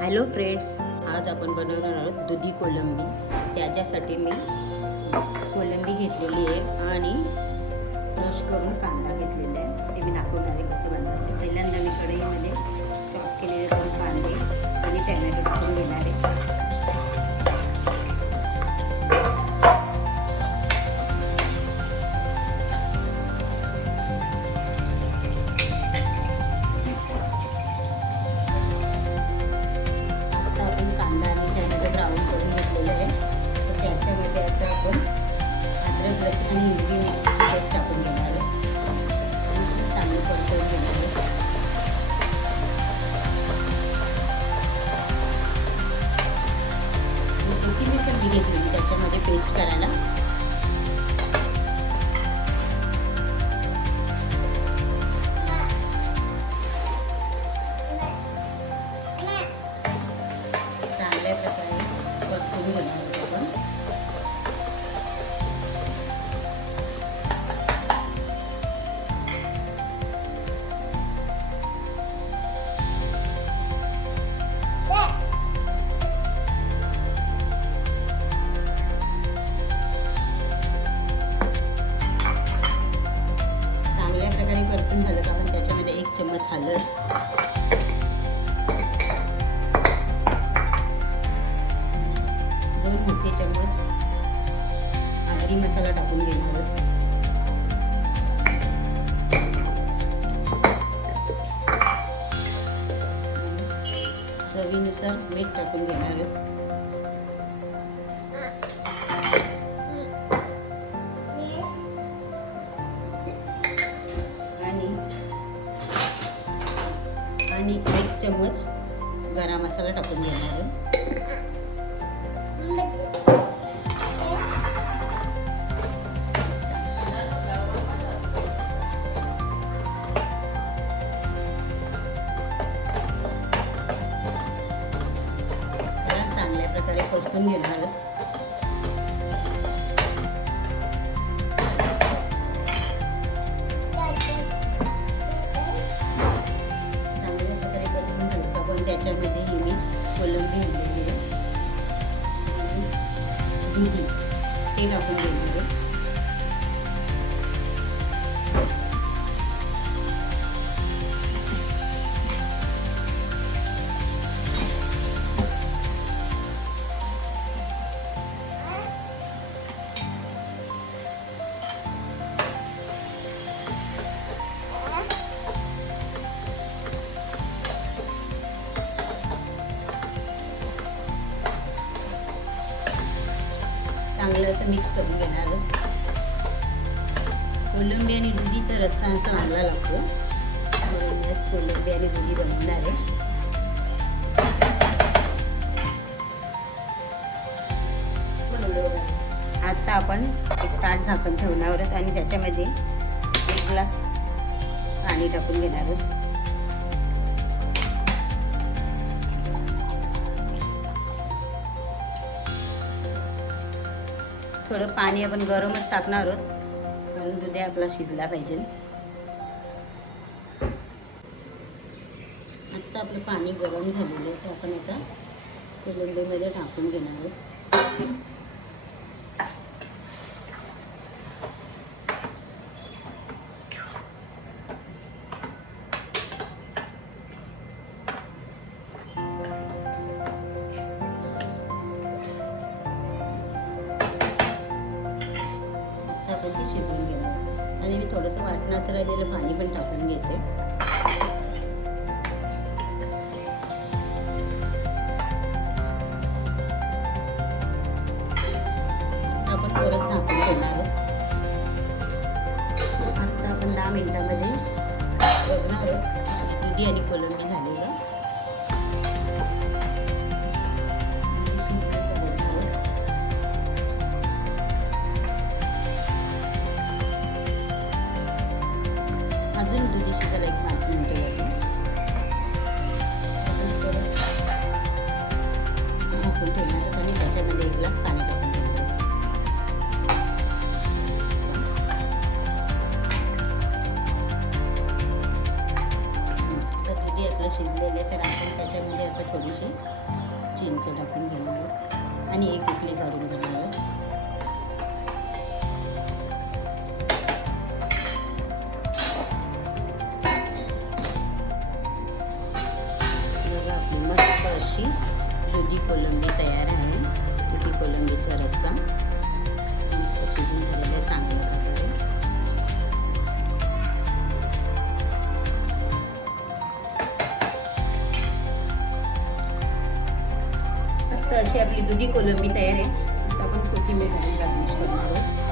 Hello friends, आज आपण बनवणार आहोत दुधी कोलंबी. त्याच्यासाठी मी कोलंबी घेतलेली आहे आणि क्रश करून कांदा घेतलेला आहे. ते मी दाखवणार आहे कसं बनवायचं. पहिल्यांदा मी कढईमध्ये चॉप केलेले 2 कांदे आणि टॅमॅटो टाकून घेणार आहे. अद्रक लसूण आणि हिरवी मिरचीची पेस्ट टाकून घेणार आहे. चांगली परतवून घेणार आहे. कोथिंबीर पण मी घेतली त्याच्यामध्ये पेस्ट करायला. चांगल्या प्रकारे परतवून घेणार आहे आपण. परतून झालं का आपण त्याच्यामध्ये 1 चम्मच हळद, 2 मोठे चम्मच आगरी मसाला टाकून घेणार आहोत. चवीनुसार मीठ टाकून घेणार आहोत. आणि 1 चम्मच गरम मसाला टाकून घेणार आहे. चांगल्या प्रकारे परतून घेणार आहे. त्याच्यामध्ये मी कोलंबी घेतलेली आहे आणि दुधी ते टाकून घेणार आहे. चांगलं असं मिक्स करून घेणार. कोलंबी आणि दुधीचा रस्सा असा चांगला लागतो म्हणून मी आज कोलंबी आणि दुधी बनवणार आहे. आता आपण एक ताट झाकण ठेवणार आहोत आणि त्याच्यामध्ये 1 ग्लास पाणी टाकून घेणार आहोत. थोडं पाणी आपण गरमच टाकणार आहोत कारण दुधी आपला शिजला पाहिजे. आता आपलं पाणी गरम झालेलं आहे ते आपण आता कोलंबीमध्ये टाकून घेणार आहोत. आपण ती शिजवून घेणार आणि मी थोडंसं वाटणाचं राहिलेलं पाणी पण टाकून घेते. आपण परत झाकून घेणार. आता आपण 10 मिनिटांमध्ये बघणार आहोत दुधी आणि कोलंबी झालेलं. अजून दुधी शिजायला 5 मिनिटं लागतील. झाकून ठेवणार आणि त्याच्यामध्ये 1 ग्लास पाणी टाकून घेणार. आता दुधी आपलं शिजलं. थोडीशी चिंच टाकून घेणार आहोत आणि एक उकळी काढून घेणार आहोत. बघा आपली मस्त अशी दुधी कोलंबी तयार आहे. दुधी कोलंबीचा रस्सा मस्त शिजून झालेला आहे चांगल्या प्रकारे. मस्त अशी आपली दुधी कोलंबी तयार आहे. आता आपण कोथिंबीर घालून गार्निश करणार आहोत.